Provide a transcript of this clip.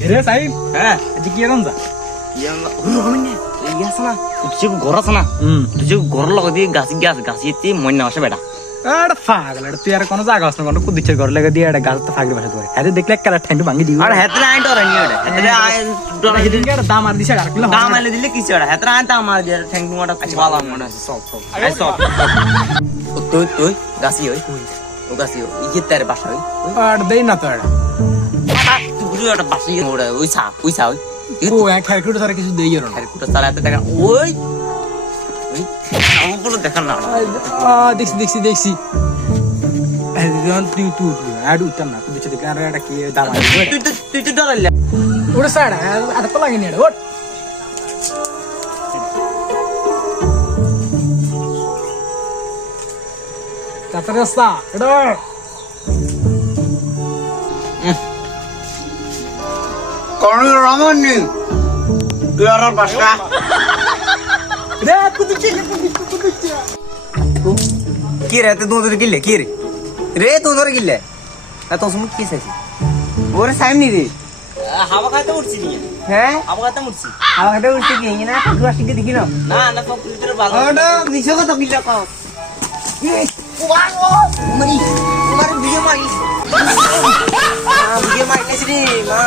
রে সাইম হ্যাঁ আজি কি এরম যা তুই ঘর আছে না তুই ঘর লগে দিয়ে গাছি মন আসে বেটা আরে পাগল এটা তুই আর কোন জায়গা আছে না কোন কুদিচ্ছের ঘর লাগা দিয়ে এটা গাছ তো ফাগড়ি বসে ধরে আরে দেখলে কালা ঠ্যাংটু ভাঙি দিবি আর হেতরে আইন তো রানি ওটা হেতরে আইন ডরা দিদি এদিকে দাম আর দিছে আর কিলো দাম আইলে দিলে কি চড়া হেতরে আইন তা আমার দিয়ে ঠ্যাং টুমাটা বালা মনে আছে সব আই সব তুই গাছি হই ও গাছি ইয়ে তার বাসা হই আর দেই না তো এটা তুই ওটা বাসি ওটা ওই সা হই ও এক খেরকুটো ধরে কিছু দেই এর না কুটা চালাতে দেখা ওই আমার বলে দেখা না দেখছি তুই আড়ু উঠতাম না কুদিচ্ছে দেখলে আর এটা কি দাম আছে তুই তো ডরাইলে ওটা সাড়া আর তো লাগেনি এটা ওট তাড়াতাড়ি রাস্তা এটা কোন রমণী তুই আর বাসা রে কুদিচ্ছে কি রে তুই ধরে গিলে কি রে তুই ধরে গিলে এত সময় কি চাইছিস ওরে সাইম নি রে হাওয়া খাইতে উঠছি নি হ্যাঁ হাওয়া খাইতে উঠছি কি না দুয়া শিখে দেখি না না কম্পিউটারে ভালো ওটা নিছো কত কিলা কও মারি ভিডিও মারি রে মা